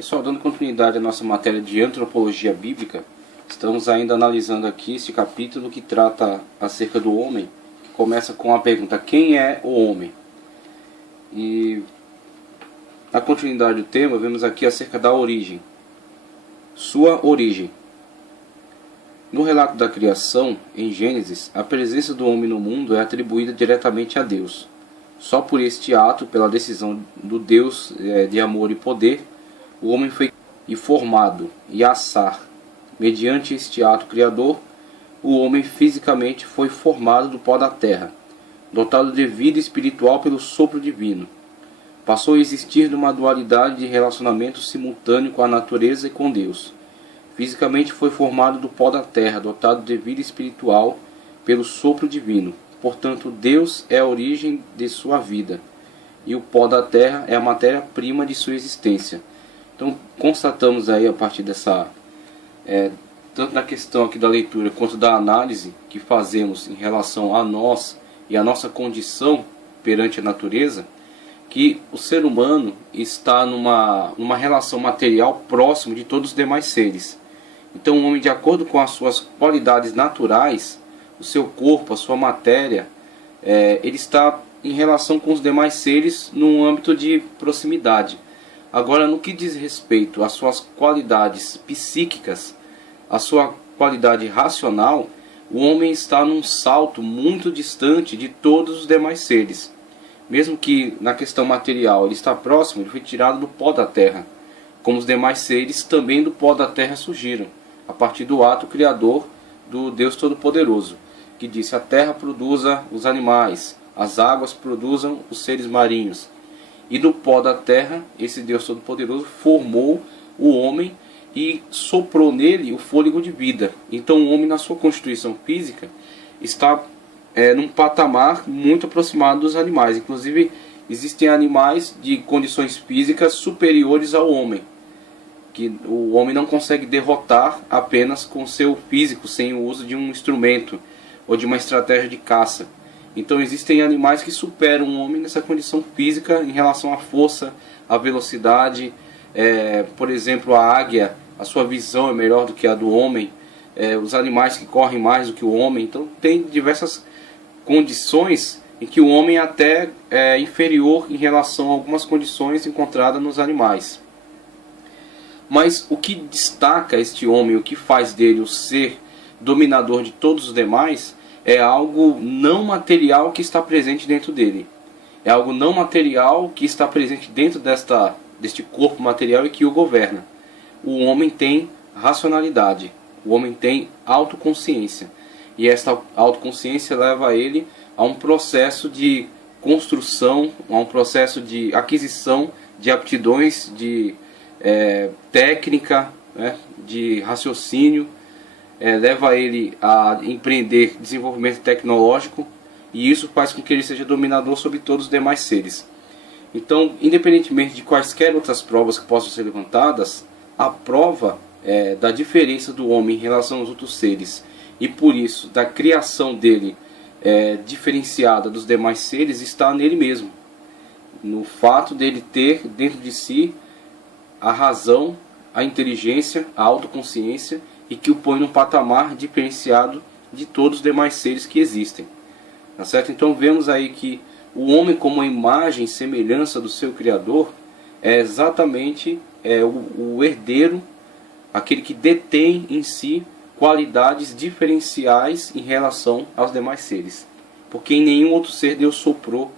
Pessoal, dando continuidade à nossa matéria de antropologia bíblica, estamos ainda analisando aqui esse capítulo que trata acerca do homem, que começa com a pergunta: quem é o homem? E na continuidade do tema, vemos aqui acerca da origem, sua origem. No relato da criação, em Gênesis, a presença do homem no mundo é atribuída diretamente a Deus. Só por este ato, pela decisão do Deus de amor e poder, o homem foi formado, e assar. Mediante este ato criador, o homem fisicamente foi formado do pó da terra, dotado de vida espiritual pelo sopro divino. Passou a existir numa dualidade de relacionamento simultâneo com a natureza e com Deus. Fisicamente foi formado do pó da terra, dotado de vida espiritual pelo sopro divino. Portanto, Deus é a origem de sua vida, e o pó da terra é a matéria-prima de sua existência. Então, constatamos aí a partir dessa, tanto na questão aqui da leitura quanto da análise que fazemos em relação a nós e a nossa condição perante a natureza, que o ser humano está numa relação material próximo de todos os demais seres. Então o homem, de acordo com as suas qualidades naturais, o seu corpo, a sua matéria, ele está em relação com os demais seres num âmbito de proximidade. Agora, no que diz respeito às suas qualidades psíquicas, à sua qualidade racional, o homem está num salto muito distante de todos os demais seres. Mesmo que na questão material ele está próximo, ele foi tirado do pó da terra. Como os demais seres, também do pó da terra surgiram, a partir do ato criador do Deus Todo-Poderoso, que disse: a terra produza os animais, as águas produzam os seres marinhos. E do pó da terra, esse Deus Todo-Poderoso formou o homem e soprou nele o fôlego de vida. Então o homem, na sua constituição física, está num patamar muito aproximado dos animais. Inclusive, existem animais de condições físicas superiores ao homem, que o homem não consegue derrotar apenas com seu físico, sem o uso de um instrumento ou de uma estratégia de caça. Então existem animais que superam o homem nessa condição física em relação à força, à velocidade. Por exemplo, a águia, a sua visão é melhor do que a do homem. Os animais que correm mais do que o homem. Então tem diversas condições em que o homem até é inferior em relação a algumas condições encontradas nos animais. Mas o que destaca este homem, o que faz dele o ser dominador de todos os demais, é algo não material que está presente dentro dele. É algo não material que está presente dentro deste corpo material e que o governa. O homem tem racionalidade, o homem tem autoconsciência. E esta autoconsciência leva ele a um processo de construção, a um processo de aquisição de aptidões, de técnica, de raciocínio. Leva ele a empreender desenvolvimento tecnológico, e isso faz com que ele seja dominador sobre todos os demais seres. Então, independentemente de quaisquer outras provas que possam ser levantadas, a prova da diferença do homem em relação aos outros seres, e por isso da criação dele diferenciada dos demais seres, está nele mesmo, no fato dele ter dentro de si a razão, a inteligência, a autoconsciência, e que o põe num patamar diferenciado de todos os demais seres que existem. Tá certo? Então vemos aí que o homem, como a imagem e semelhança do seu Criador, é exatamente o herdeiro, aquele que detém em si qualidades diferenciais em relação aos demais seres. Porque em nenhum outro ser Deus soprou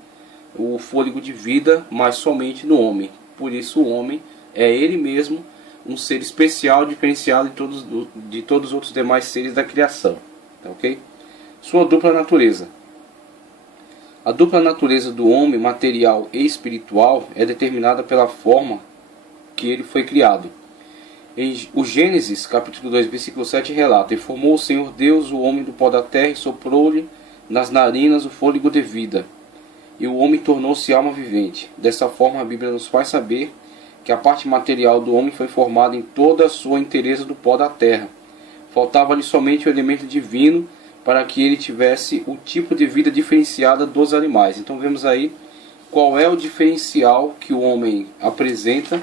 o fôlego de vida, mas somente no homem. Por isso o homem é ele mesmo um ser especial, diferenciado de todos os outros demais seres da criação. Ok? Sua dupla natureza. A dupla natureza do homem, material e espiritual, é determinada pela forma que ele foi criado. O Gênesis, capítulo 2, versículo 7, relata: e formou o Senhor Deus o homem do pó da terra, e soprou-lhe nas narinas o fôlego de vida, e o homem tornou-se alma vivente. Dessa forma, a Bíblia nos faz saber que a parte material do homem foi formada em toda a sua inteireza do pó da terra. Faltava-lhe somente o elemento divino para que ele tivesse o tipo de vida diferenciada dos animais. Então vemos aí qual é o diferencial que o homem apresenta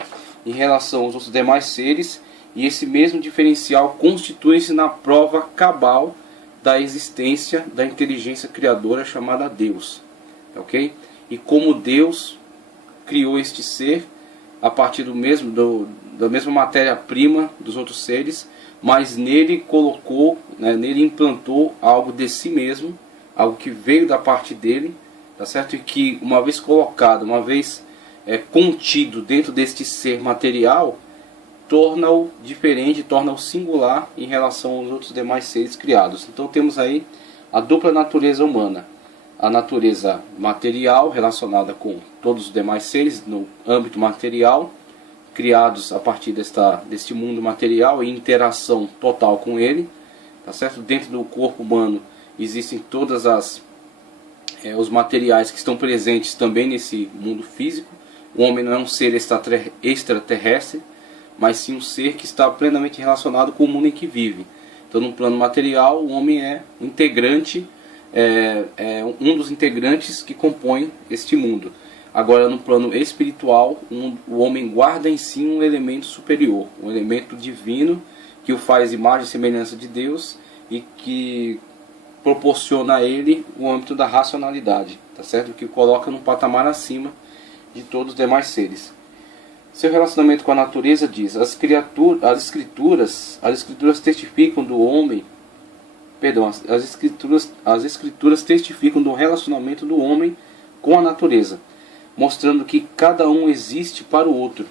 em relação aos outros demais seres, e esse mesmo diferencial constitui-se na prova cabal da existência da inteligência criadora chamada Deus, ok? E como Deus criou este ser a partir da mesma matéria-prima dos outros seres, mas nele colocou, né, nele implantou algo de si mesmo, algo que veio da parte dele, tá certo? E que uma vez colocado, uma vez contido dentro deste ser material, torna-o diferente, torna-o singular em relação aos outros demais seres criados. Então temos aí a dupla natureza humana. A natureza material, relacionada com todos os demais seres no âmbito material, criados a partir deste mundo material e interação total com ele, tá certo? Dentro do corpo humano existem todas os materiais que estão presentes também nesse mundo físico. O homem não é um ser extraterrestre, mas sim um ser que está plenamente relacionado com o mundo em que vive. Então, no plano material, o homem é um integrante, um dos integrantes que compõem este mundo. Agora, no plano espiritual, o homem guarda em si um elemento superior, um elemento divino que o faz imagem e semelhança de Deus e que proporciona a ele o âmbito da racionalidade, tá certo? Que o coloca num patamar acima de todos os demais seres. Seu relacionamento com a natureza diz: as escrituras testificam do homem, as escrituras testificam do relacionamento do homem com a natureza, mostrando que cada um existe para o outro.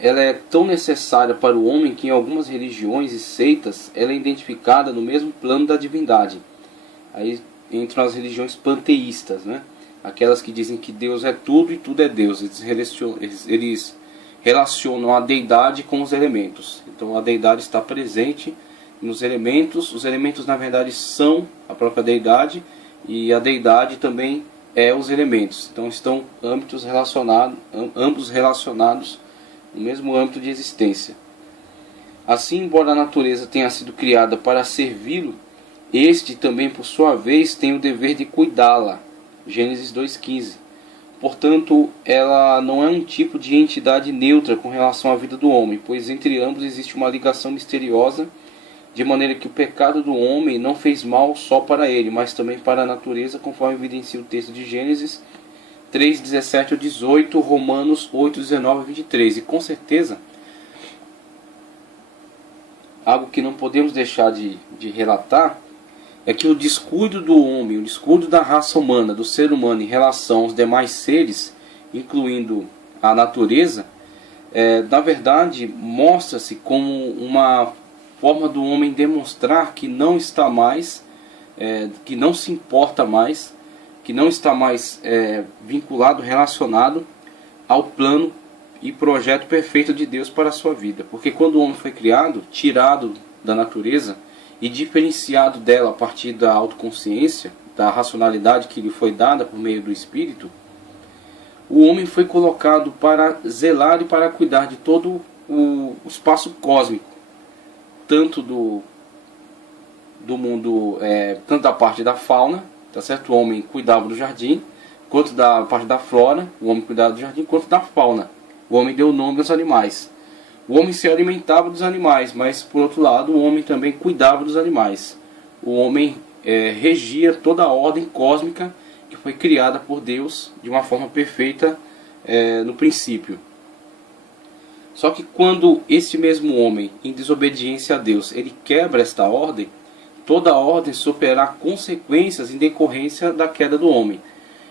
Ela é tão necessária para o homem que em algumas religiões e seitas ela é identificada no mesmo plano da divindade. Aí entram as religiões panteístas, né? Aquelas que dizem que Deus é tudo e tudo é Deus. Eles relacionam a deidade com os elementos. Então a deidade está presente nos elementos. Os elementos na verdade são a própria deidade, e a deidade também é os elementos. Então estão ambos relacionados no mesmo âmbito de existência. Assim, embora a natureza tenha sido criada para servi-lo, este também por sua vez tem o dever de cuidá-la. Gênesis 2,15. Portanto, ela não é um tipo de entidade neutra com relação à vida do homem, pois entre ambos existe uma ligação misteriosa, de maneira que o pecado do homem não fez mal só para ele, mas também para a natureza, conforme evidencia o texto de Gênesis 3:17 a 18, Romanos 8:19 a 23. E com certeza, algo que não podemos deixar de relatar é que o descuido do homem, o descuido da raça humana, do ser humano em relação aos demais seres, incluindo a natureza, na verdade mostra-se como uma forma do homem demonstrar que não está mais, que não se importa mais, que não está mais vinculado, relacionado ao plano e projeto perfeito de Deus para a sua vida. Porque quando o homem foi criado, tirado da natureza e diferenciado dela a partir da autoconsciência, da racionalidade que lhe foi dada por meio do Espírito, o homem foi colocado para zelar e para cuidar de todo o espaço cósmico, tanto do mundo, tanto da parte da fauna, tá certo? O homem cuidava do jardim, quanto da parte da flora, o homem cuidava do jardim, quanto da fauna. O homem deu nome aos animais. O homem se alimentava dos animais, mas por outro lado o homem também cuidava dos animais. O homem regia toda a ordem cósmica que foi criada por Deus de uma forma perfeita no princípio. Só que quando esse mesmo homem, em desobediência a Deus, ele quebra esta ordem, toda a ordem sofrerá consequências em decorrência da queda do homem.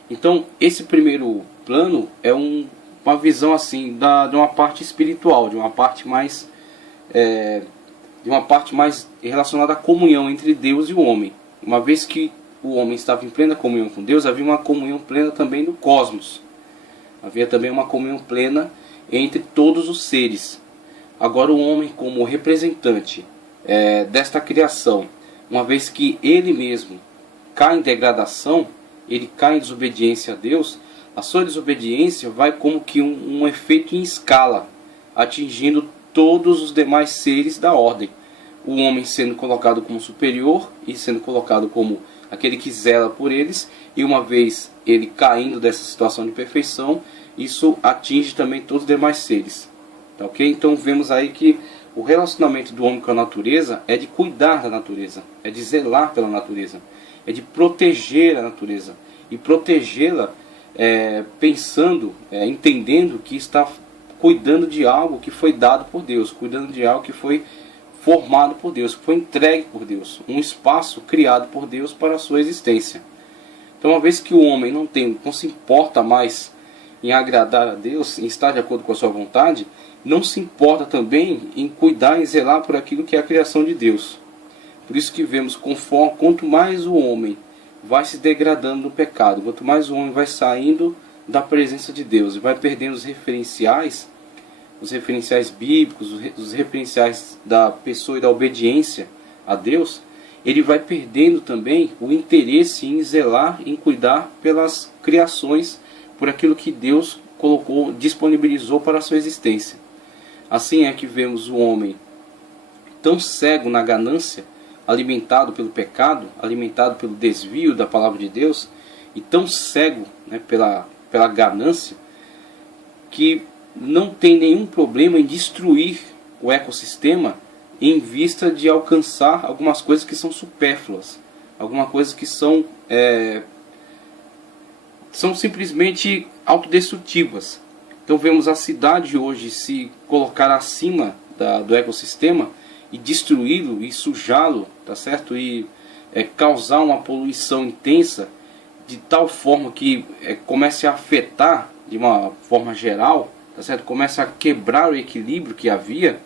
Então esse primeiro plano é uma visão assim de uma parte espiritual, de uma parte mais relacionada à comunhão entre Deus e o homem. Uma vez que o homem estava em plena comunhão com Deus, havia uma comunhão plena também no cosmos. Havia também uma comunhão plena entre todos os seres. Agora o homem, como representante desta criação, uma vez que ele mesmo cai em degradação, ele cai em desobediência a Deus, a sua desobediência vai como que um efeito em escala, atingindo todos os demais seres da ordem. O homem sendo colocado como superior e sendo colocado como aquele que zela por eles, e uma vez ele caindo dessa situação de perfeição, isso atinge também todos os demais seres. Tá, ok? Então vemos aí que o relacionamento do homem com a natureza é de cuidar da natureza, é de zelar pela natureza, é de proteger a natureza. E protegê-la pensando, entendendo que está cuidando de algo que foi dado por Deus, cuidando de algo que foi formado por Deus, que foi entregue por Deus, um espaço criado por Deus para a sua existência. Então, uma vez que o homem não se importa mais em agradar a Deus, em estar de acordo com a sua vontade, não se importa também em cuidar e zelar por aquilo que é a criação de Deus. Por isso que vemos, quanto mais o homem vai se degradando no pecado, quanto mais o homem vai saindo da presença de Deus e vai perdendo os referenciais bíblicos, os referenciais da pessoa e da obediência a Deus, ele vai perdendo também o interesse em zelar, em cuidar pelas criações, por aquilo que Deus colocou, disponibilizou para a sua existência. Assim é que vemos o homem tão cego na ganância, alimentado pelo pecado, alimentado pelo desvio da palavra de Deus, e tão cego, né, pela ganância, que não tem nenhum problema em destruir o ecossistema em vista de alcançar algumas coisas que são supérfluas, algumas coisas que são simplesmente autodestrutivas. Então vemos a cidade hoje se colocar acima do ecossistema e destruí-lo e sujá-lo, tá certo? E causar uma poluição intensa de tal forma que comece a afetar de uma forma geral, tá certo? Começa a quebrar o equilíbrio que havia,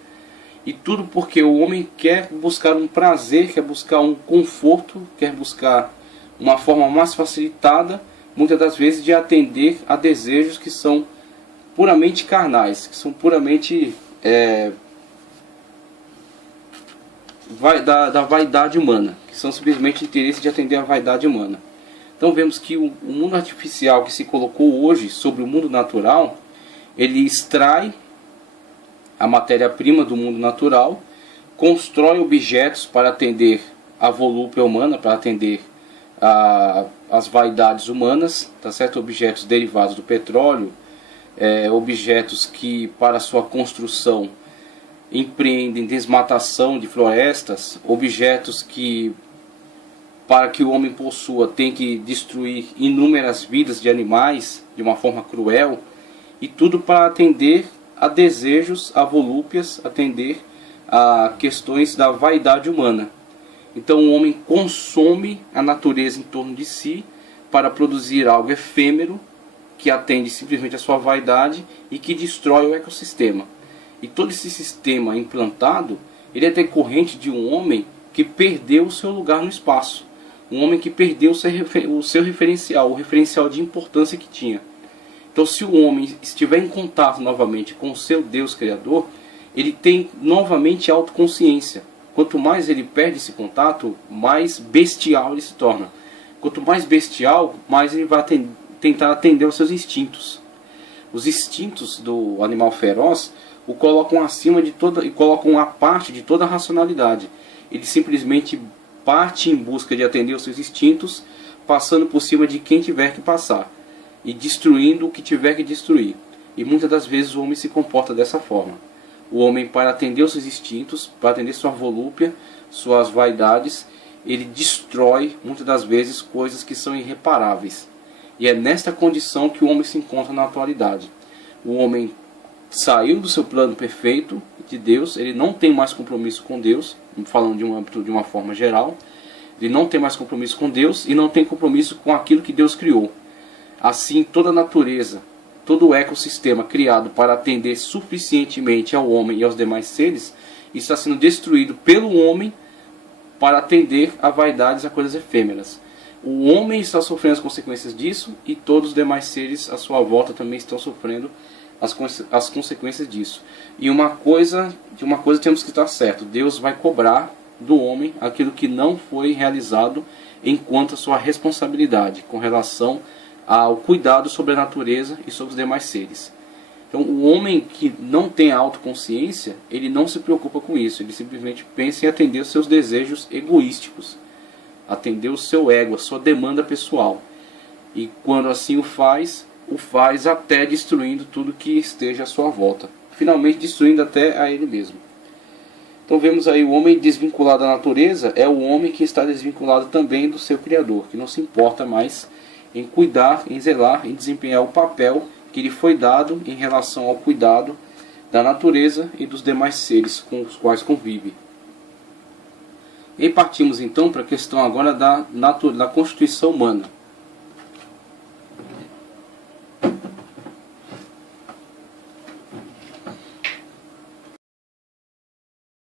e tudo porque o homem quer buscar um prazer, quer buscar um conforto, quer buscar uma forma mais facilitada, muitas das vezes, de atender a desejos que são puramente carnais, que são puramente da vaidade humana, que são simplesmente interesse de atender a vaidade humana. Então vemos que o mundo artificial que se colocou hoje sobre o mundo natural, ele extrai a matéria-prima do mundo natural, constrói objetos para atender a volúpia humana, para atender as vaidades humanas, tá certo? Objetos derivados do petróleo, objetos que para sua construção empreendem desmatação de florestas, objetos que para que o homem possua tem que destruir inúmeras vidas de animais de uma forma cruel, e tudo para atender a desejos, a volúpias, atender a questões da vaidade humana. Então o homem consome a natureza em torno de si para produzir algo efêmero que atende simplesmente a sua vaidade e que destrói o ecossistema. E todo esse sistema implantado, ele é decorrente de um homem que perdeu o seu lugar no espaço. Um homem que perdeu o seu referencial, o referencial de importância que tinha. Então, se o homem estiver em contato novamente com o seu Deus Criador, ele tem novamente autoconsciência. Quanto mais ele perde esse contato, mais bestial ele se torna. Quanto mais bestial, mais ele vai tentar atender aos seus instintos. Os instintos do animal feroz o colocam acima de toda, e colocam a parte de toda a racionalidade. Ele simplesmente parte em busca de atender aos seus instintos, passando por cima de quem tiver que passar e destruindo o que tiver que destruir. E muitas das vezes o homem se comporta dessa forma. O homem, para atender os seus instintos, para atender sua volúpia, suas vaidades, ele destrói muitas das vezes coisas que são irreparáveis. E é nesta condição que o homem se encontra na atualidade. O homem saiu do seu plano perfeito de Deus, ele não tem mais compromisso com Deus, falando de um âmbito de uma forma geral, ele não tem mais compromisso com Deus e não tem compromisso com aquilo que Deus criou. Assim, toda a natureza, todo o ecossistema criado para atender suficientemente ao homem e aos demais seres, está sendo destruído pelo homem para atender a vaidades, a coisas efêmeras. O homem está sofrendo as consequências disso e todos os demais seres à sua volta também estão sofrendo as consequências disso. E de uma coisa temos que estar certo: Deus vai cobrar do homem aquilo que não foi realizado enquanto a sua responsabilidade com relação ao cuidado sobre a natureza e sobre os demais seres. Então o homem que não tem autoconsciência, ele não se preocupa com isso, ele simplesmente pensa em atender os seus desejos egoísticos, atender o seu ego, a sua demanda pessoal. E quando assim o faz, o faz até destruindo tudo que esteja à sua volta, finalmente destruindo até a ele mesmo. Então vemos aí o homem desvinculado da natureza é o homem que está desvinculado também do seu Criador, que não se importa mais em cuidar, em zelar, em desempenhar o papel que lhe foi dado em relação ao cuidado da natureza e dos demais seres com os quais convive. E partimos então para a questão agora da constituição humana.